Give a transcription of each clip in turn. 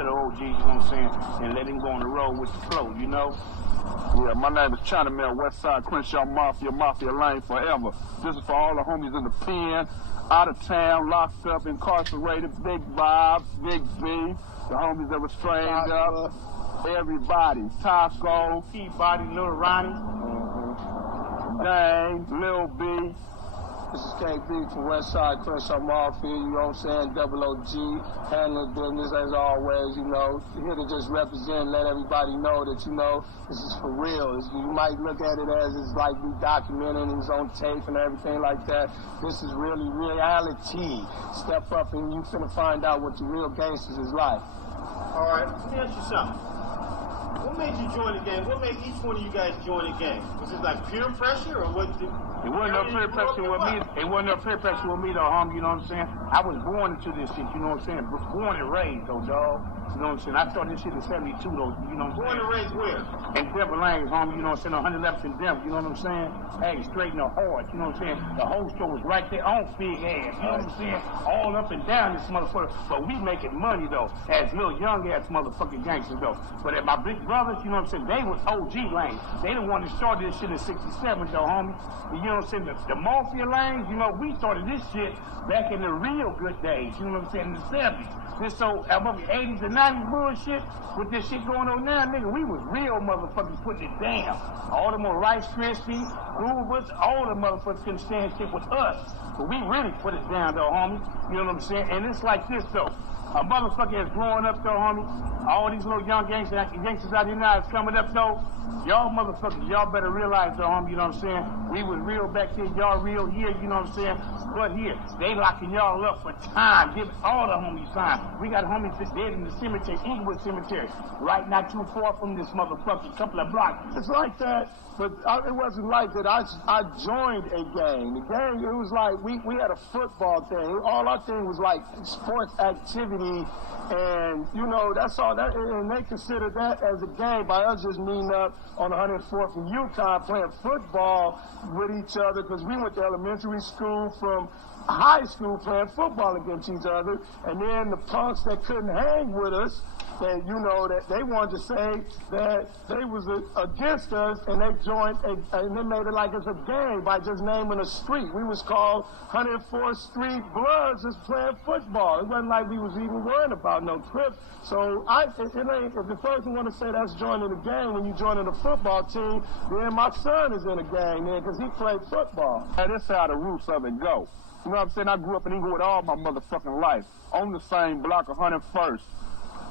rid of OGs, you know what I'm saying, and let him go on the road with the flow, you know? Yeah, my name is Chinaman, Westside Crenshaw Mafia, Mafia Lane forever. This is for all the homies in the pen, out of town, locked up, incarcerated, Big Bob, Big B, the homies that were strained up, everybody, Taco, Peabody, Lil Ronnie, Dang, Lil B. This is KB from Westside Crenshaw Mafia, you know what I'm saying, double OG, handling business as always, you know, here to just represent, let everybody know that, you know, this is for real. You might look at it as it's like we documenting his own tape and everything like that. This is really reality. Step up and you finna find out what the real gangsters is like. All right, let me ask you something. What made you join the gang? What made each one of you guys join the gang? Was it like peer pressure or what? It wasn't no peer pressure with me. It wasn't no peer pressure with me though, homie, you know what I'm saying? I was born into this shit, you know what I'm saying? Born and raised though, dog. You know what I'm saying? I started this shit in 72 though, you know what I'm saying? Born and raised where? In Denva Lanes, homie, you know what I'm saying? 111th in Denver, you know what I'm saying? Hey, straight in the heart, you know what I'm saying? The whole store was right there on Big Ass, you know what I'm saying? All up and down this motherfucker. But we making money though, as little young ass motherfucking gangsters though. But at my big brothers, you know what I'm saying? They was OG lanes. They the one that started this shit in 67 though, homie. You know what I'm saying? The Mafia lanes, you know, we started this shit back in the real good days, you know what I'm saying, in the 70s. This so above the 80s and 90s bullshit, with this shit going on now, nigga, we was real motherfuckers putting it down. All them on Rice Krispies, Groovers, all the motherfuckers couldn't stand shit with us. But we really put it down though, homie. You know what I'm saying? And it's like this though. A motherfucker is growing up though, homie. All these little young gangsters out here now is coming up though. Y'all motherfuckers, y'all better realize though, homie, you know what I'm saying? We was real back there, y'all real here, you know what I'm saying? But here, they locking y'all up for time, give all the homies time. We got homies that dead in the cemetery, Inglewood Cemetery, right not too far from this motherfucker, couple of blocks. It's like that, but it wasn't like that. I joined a gang. The gang, it was like we had a football thing. All our thing was like sports activity, and you know, that's all that, and they consider that as a gang by us just meeting up on 104th in Utah playing football with each other, because we went to elementary school from high school playing football against each other, and then the punks that couldn't hang with us, that, you know, that they wanted to say that they was against us, and they joined, and they made it like it's a gang by just naming a street. We was called 104th Street Bloods just playing football. It wasn't like we was even worrying about no trip. So if the person want to say that's joining the gang when you joining a football team, then my son is in a gang then because he played football. And this how the roots of it go. You know what I'm saying? I grew up in Inglewood all my motherfucking life. On the same block, 101st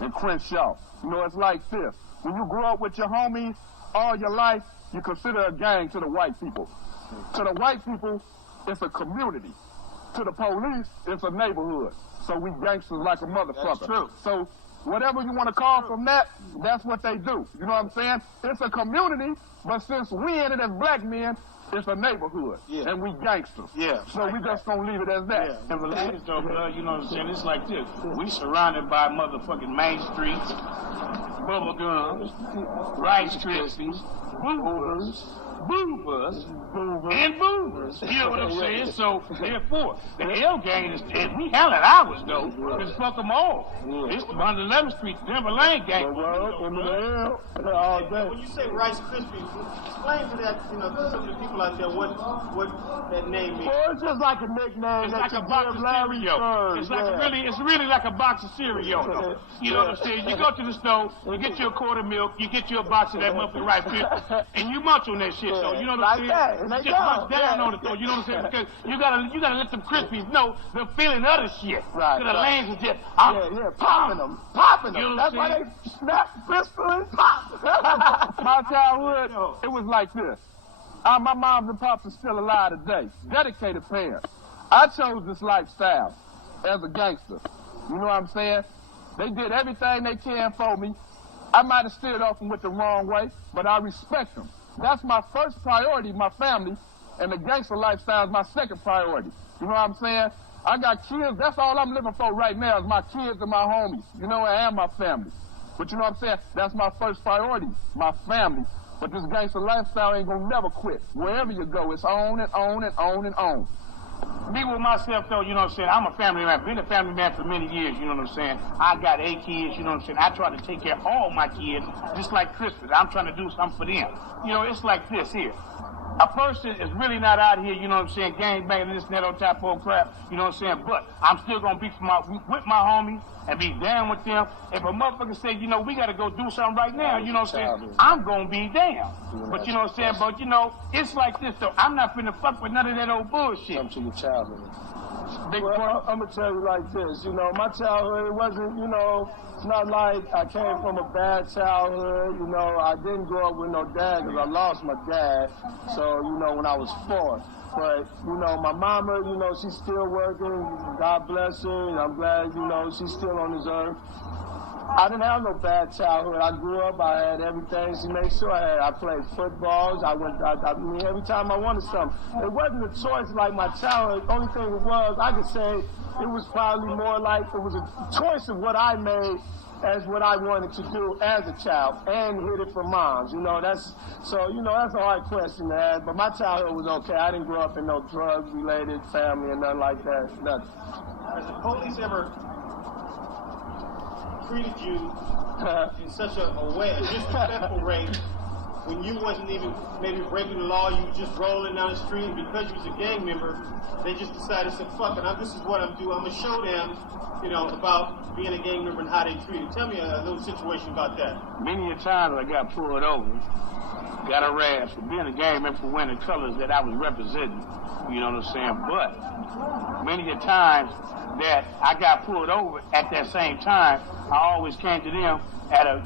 in Crenshaw. You know, it's like this. When you grow up with your homies all your life, you consider a gang to the white people. To the white people, it's a community. To the police, it's a neighborhood. So we gangsters like a motherfucker. That's true. So whatever you want to call from that, that's what they do. You know what I'm saying? It's a community, but since we in it as black men, it's a neighborhood, and we gangsters. Yeah. So we just gonna leave it as that. Yeah. And related though, blood, you know what I'm saying? It's like this. We surrounded by motherfucking main streets, bubble gums, Rice Krispies, boobers, and boobers. You know what I'm saying? So, therefore, the L gang is, we handling ours, though. Just fuck them all. It's the 111th Street, Denver Lane gang. When you say Rice Krispies, explain to that, you know, to some of the people out there what that name means. Well, it's just like a nickname. It's like a box of cereal. It's really like a box of cereal, though. You know what I'm saying? You go to the store, you get you a quart of milk, you get you a box of that motherfucking Rice Krispies, and you munch on that shit, though. You know what I'm saying? Just munch down on it, though. You know what I'm saying? Because you gotta let them Krispies know the feeling of the shit. Right. So the lanes are just popping them. You know That's why they snap, whisper, and pop. My childhood, it was like this. My moms and pops are still alive today. Dedicated parents. I chose this lifestyle as a gangster. You know what I'm saying? They did everything they can for me. I might have steered off and went the wrong way, but I respect them. That's my first priority, my family, and the gangster lifestyle is my second priority. You know what I'm saying? I got kids. That's all I'm living for right now is my kids and my homies, you know, and my family. But you know what I'm saying? That's my first priority, my family. But this gangster lifestyle ain't gonna never quit. Wherever you go, it's on and on and on and on. Me with myself, though, you know what I'm saying? I'm a family man. Been a family man for many years, you know what I'm saying? I got 8 kids, you know what I'm saying? I try to take care of all my kids, just like Christmas. I'm trying to do something for them. You know, it's like this here. A person is really not out here, you know what I'm saying, gang banging this and that old type of crap, you know what I'm saying? But I'm still going to be with my homies and be down with them. If a motherfucker say, you know, we got to go do something right now, you know what I'm saying, I'm going to be down. But you know what I'm saying? But, you know, it's like this, though. I'm not finna fuck with none of that old bullshit. Come to your childhood. Big well, I'm going to tell you like this. You know, my childhood, it wasn't, you know, it's not like I came from a bad childhood. You know, I didn't grow up with no dad because I lost my dad. So, you know, when I was 4. But, you know, my mama, you know, she's still working. God bless her. And I'm glad, you know, she's still on this earth. I didn't have no bad childhood. I grew up, I had everything. She made sure I played footballs. I mean, every time I wanted something. It wasn't a choice like my childhood. The only thing it was, I could say, it was probably more like it was a choice of what I made as what I wanted to do as a child and hit it for moms. You know, that's a hard question to ask. But my childhood was okay. I didn't grow up in no drug-related family and nothing like that. Nothing. Has the police ever treated you in such a way, a disrespectful way, when you wasn't even maybe breaking the law, you were just rolling down the street, and because you was a gang member, they just decided to say, fuck it, this is what I'm doing. I'm going to show them, you know, about being a gang member and how they treat it. Tell me a little situation about that. Many a times I got pulled over, got harassed for being a gang member for wearing the colors that I was representing, you know what I'm saying? But many a times that I got pulled over at that same time, I always came to them at a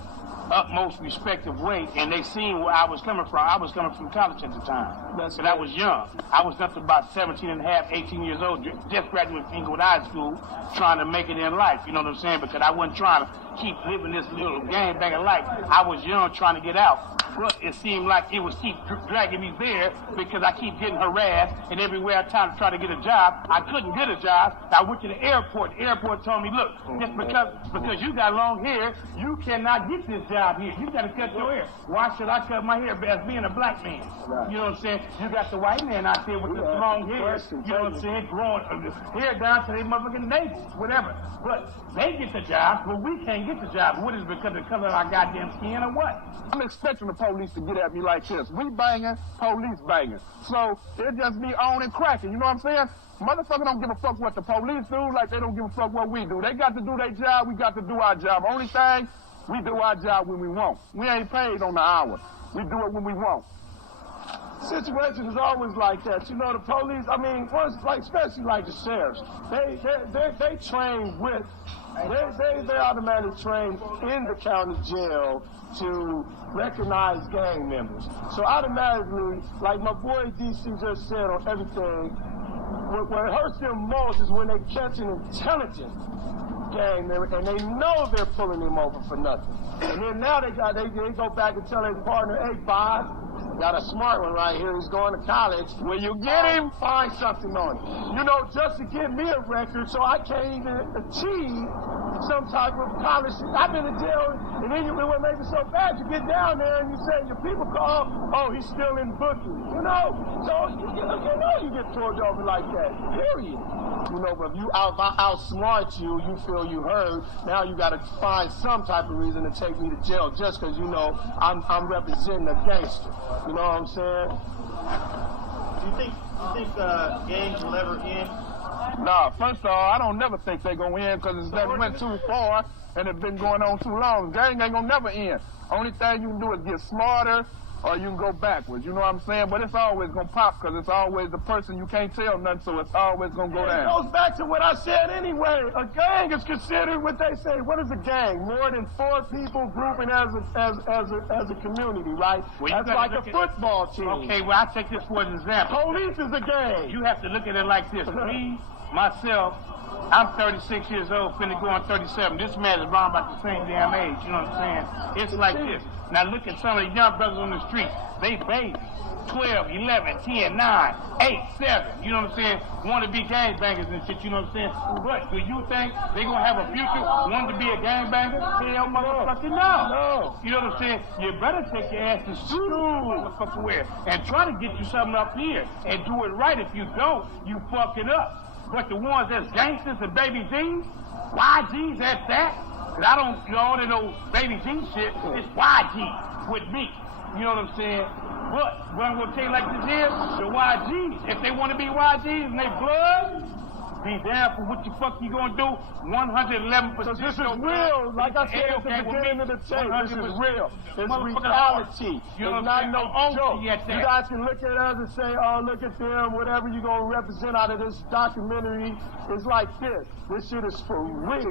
utmost respectful way, and they seen where I was coming from. I was coming from college at the time. Because I was young. I was up to about 17 and a half, 18 years old, just graduated from Inglewood High School, trying to make it in life, you know what I'm saying? Because I wasn't trying to keep living this little gang banging life. I was young trying to get out. But it seemed like it was keep dragging me there because I keep getting harassed, and everywhere I try to get a job, I couldn't get a job. I went to the airport. The airport told me, look, just because you got long hair, you cannot get this job here. You got to cut your hair. Why should I cut my hair as being a black man? You know what I'm saying? You got the white man out there with this long hair, you know what I'm saying, growing hair down to their motherfucking neighbors, whatever. But they get the job, but we can't get the job. What is it, because of the color of our goddamn skin or what? I'm expecting the police to get at me like this. We banging, police banging. So it just be on and cracking, you know what I'm saying? Motherfucker don't give a fuck what the police do like they don't give a fuck what we do. They got to do their job, we got to do our job. Only thing, we do our job when we want. We ain't paid on the hour. We do it when we want. Situation is always like that. You know, the police, I mean, especially like the sheriffs, they train with, they automatically train in the county jail to recognize gang members. So automatically, like my boy DC just said on everything, what hurts them most is when they catch an intelligent gang member and they know they're pulling him over for nothing. And then now they go back and tell their partner, hey, Bob, got a smart one right here. He's going to college. When you get him, find something on him. You know, just to give me a record so I can't even achieve some type of college. I've been in jail, and then what makes it so bad, you get down there and you say, your people call, oh, he's still in booking. You know? So, you know you get pulled over like that, period. You know, but if you outsmart you feel you heard, now you got to find some type of reason to take me to jail just because, you know, I'm representing a gangster. You know what I'm saying? Do you think gangs will ever end? Nah, first of all, I don't never think they're going to end because it done went too far and it's been going on too long. Gang ain't going to never end. Only thing you can do is get smarter or you can go backwards. You know what I'm saying? But it's always going to pop because it's always the person you can't tell nothing, so it's always going to go down. It goes back to what I said anyway. A gang is considered what they say. What is a gang? More than 4 people grouping as a community, right? Well, that's like a football team. Okay, well, I'll take this for an example. Police is a gang. You have to look at it like this. Me, myself, I'm 36 years old, finna go on 37. This man is around about the same damn age, you know what I'm saying? It's like this. Now look at some of the young brothers on the street. They babies. 12, 11, 10, 9, 8, 7, you know what I'm saying? Want to be gangbangers and shit, you know what I'm saying? But do you think they going to have a future wanting to be a gangbanger? Hell, motherfucker, no. You know what I'm saying? You better take your ass to school, motherfucker, where, and try to get you something up here and do it right. If you don't, you fucking up. But the ones that's gangsters and baby G's, YGs at that, because I don't, you know, no baby G shit, it's YG with me. You know what I'm saying? But what I'm going to tell you like this here, the YGs, if they want to be YGs and they blood, be down for what the fuck you going to do, 111%. Because this is real. Like I said at the beginning of the tape, this is real. It's reality. It's not no joke. You guys can look at us and say, oh, look at them, whatever you're going to represent out of this documentary. It's like this. This shit is for real.